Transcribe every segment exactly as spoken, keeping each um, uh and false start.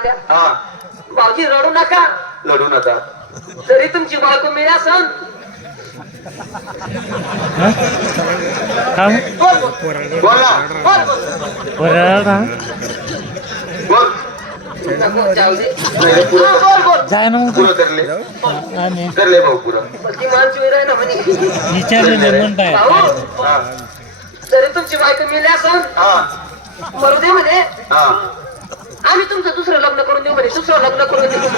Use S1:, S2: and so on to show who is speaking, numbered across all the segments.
S1: तात्या
S2: हा
S1: भाऊजी रडू नका
S2: लढू नका
S1: जरी तुमची बायको मेली असन बोल बोल
S2: बोल ना
S1: बोल बोल
S3: बरं
S2: बोल
S1: नको, जाऊ दे.
S2: नाही रे, पुरं
S1: हा, बोल बोल
S3: जाय ना मग
S2: पुरं धरले
S3: आणि
S2: धरले भाऊ पुरं
S1: ती माणूस वेळ आहे ना म्हणे
S3: विचारले म्हणताय
S1: भाऊ
S2: हा
S1: जरी तुमची बायको मेली असन
S2: हा
S1: मरू दे म्हणे
S2: हा
S1: आम्ही तुमचं दुसरं लग्न करून देऊ म्हणे दुसरं लग्न करून देऊ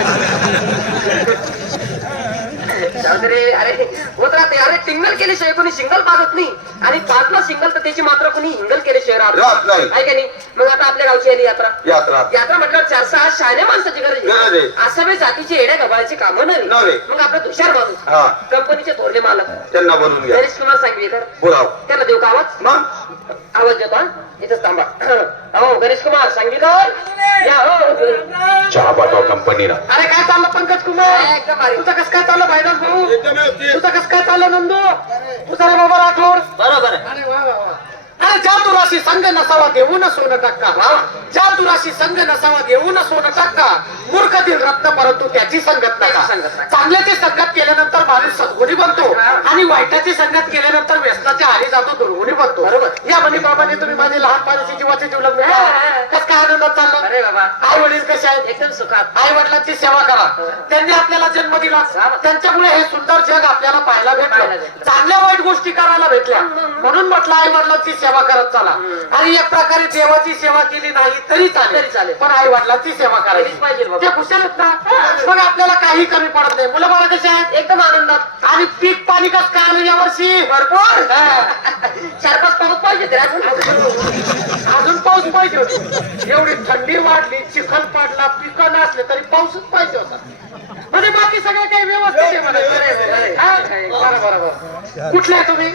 S1: म्हणे जाऊ दे रे अरे होत राहते अरे सिंगल केल्याशिवाय कोणी सिंगल पाहत नाही आणि पाचला सिंगल तर त्याची मात्र कोणी हिंगल केल्याशिवाय
S2: राहत
S1: राहत
S2: नाही.
S1: आहे का नाही मग आता आपल्या गावची आली यात्रा
S2: यात्रा
S1: यात्रा म्हटलं चार सहा शहाण्या माणसाची गरज
S2: गरज
S1: आहे
S2: आहे.
S1: अशा वेळी जातीची येड्या गबाळाची कामं
S2: नव्हे.
S1: नाही मग आपला तुषार
S2: हा.
S1: माणूस कंपनीचे थोरले मालक
S2: त्यांना बनवून घ्या
S1: गणेश कुमार सांगवीकर
S2: पुराव
S1: त्यांना देऊ का आवाज
S2: मग
S1: आवाज देतो हा इथंच थांबा हो गणेश कुमार सांगवीकर या हो
S2: चहा पाठवा कंपनीला
S1: अरे काय चाललं पंकज कुमार तुझं कसं काय चाललं भाईदास भाऊ तुझं कसं काय चाललं नंदू तुझा रे बाबा राठोड
S4: बरोबर
S1: अरे वा वा वा अरे जातुराशी संघ नसावा देऊन सोनं टक्का जातुराशी संघ नसावा देऊन सोनं टक्का मूर्खतील रत्न परंतु त्याची संगत नका चांगल्याची संगत केल्यानंतर माणूस सद्गुणी बनतो आणि वाईटाची संगत केल्यानंतर व्यसनाच्या आरी जातो दुर्गुणी बनतो बरोबर या म्हणीप्रमाणे तुम्ही माझे लहानपणाचे जीवाचे जीव लग्न कस काय आनंदात चाललं
S4: अरे बाबा
S1: आई वडील कसे आहेत
S4: एकदम सुखात
S1: आई वडिलांची सेवा करा त्यांनी आपल्याला जन्म दिला त्यांच्यामुळे हे सुंदर जग आपल्याला पाहायला भेटलं चांगल्या वाईट गोष्टी करायला भेटल्या म्हणून म्हटलं आई वडिलांची सेवा करत चला आणि एक प्रकारे देवाची सेवा केली नाही तरी चालेल
S4: चालेल.
S1: पण आई वडिलांची सेवा करायची
S4: केलीच पाहिजे बाबा.
S1: ते खुशाल आहेत ना मग आपल्याला काही कमी पडत नाही मुलं बाळा कसे आहेत एकदम आनंदात आणि पीक पाणी कसं काय आलं यावर्षी भरपूर चार पाच पाऊस पाहिजे ते अजून अजून पाऊस पाहिजे होती एवढी थंडी वाढली चिखल पडला पिकं नसले तरी पाऊसच पाहिजे होता म्हणजे बाकी सगळं काही व्यवस्थित आहे म्हणे. हा? बरं बरं बरं कुठले आहे तुम्ही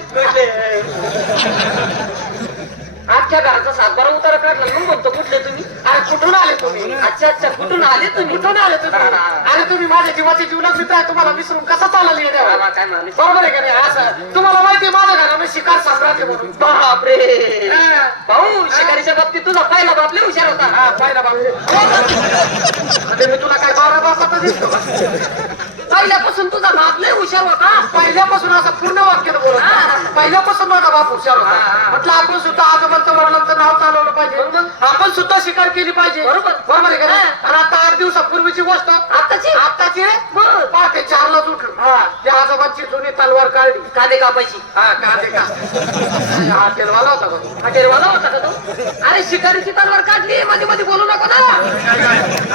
S1: अख्ख्या घराचा सातबारा उतारा काढला म्हणून म्हणतो कुठले तुम्ही अरे कुठून आले तुम्ही अच्छा अच्छा कुठून आले तुम्ही कुठून आले तुम्ही अरे तुम्ही माझ्या जीवाचे जीवनात मित्र आहे तुम्हाला विसरून कसा चालला येण्या
S4: काय माणूस
S1: बरोबर आहे का नाही असं तुम्हाला माहिती आहे माझ्या घरामध्ये शिकार सम्राट आहे म्हणून
S4: बापरे
S1: हा.
S4: भाऊ शिकारीच्या बाबतीत तुझा पहिला बाप लय हुशार होता
S1: हा पाहिला बाबू अरे मी तुला काय बारा बापाचा दिसतो का?
S4: पहिल्यापासून तुझा बाप लय हुशार होता
S1: पहिल्यापासून असं पूर्ण वाक्यात बोलत पहिल्यापासून माझा बाप हुशार होता म्हटलं आपण सुद्धा आजोबांचं वडिलांचं नाव चालवलं पाहिजे आपण सुद्धा शिकार केली पाहिजे
S4: बरोबर.
S1: बरोबर आहे का नाही? आणि आता आठ दिवसापूर्वीची गोष्ट
S4: आताची?
S1: आताची पहाटे चारलाच उठलो हा त्या आजोबांची जुनी तलवार काढली
S4: कांदे कापायची
S1: हा कांदे का हॉटेलवाला होता का तो?
S4: हॉटेलवाला होता का तो अरे शिकारीची तलवार काढली मध्ये मध्ये बोलू नको ना